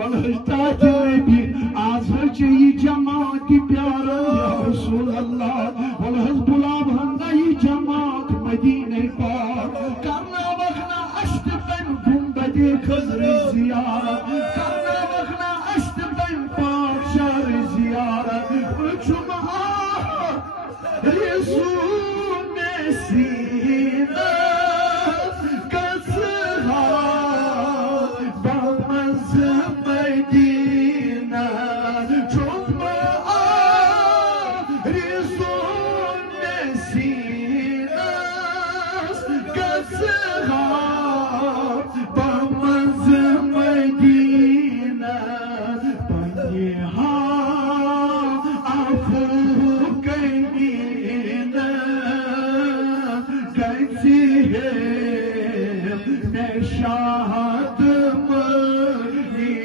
Well, ताज नबी आज ये जमात प्यारा या रसूल अल्लाह वल हज़बुल्लाह हंदा ये जमात मदीने पाक करना वखना अश्त तन गुंबद खज़र ज़ियारत करना वखना अश्त तन पाक शहर ज़ियारत जुमा रसूल सीना कसहा बमज़ मदीना जुमा रसूल सीना कसहा बमज़ मदीना बनिहा अफू कनीना कैसी है निशात मनी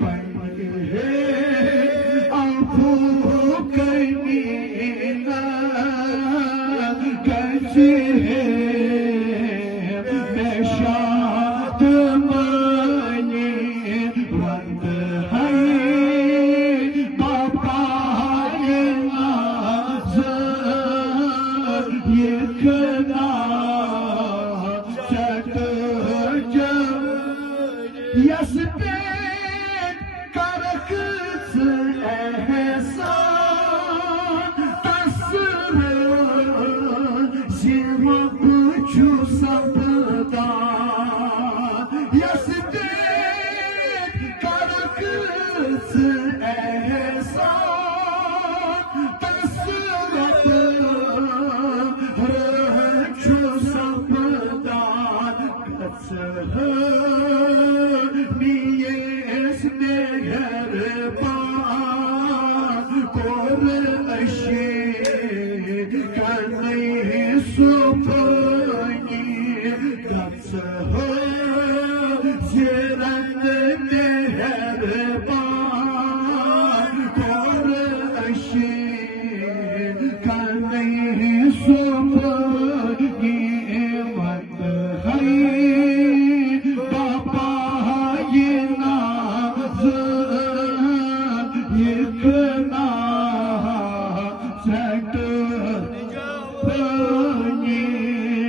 बनी है अफू कनीना कैसी है निशात मनी बंद है बाबा ये नाज़र ये कना चट जम यस्तेक करकस एहसान तस्र सिर्फ छू सबदा यस्तेक करकस एहसान तस्र छू सबदा कसर नीयस मेहरबान कोर अशे कने सुपनी कसर जिरन मेहरबान कोर अशे कने सुपनी मत है बाबा ये नाज़र ये कना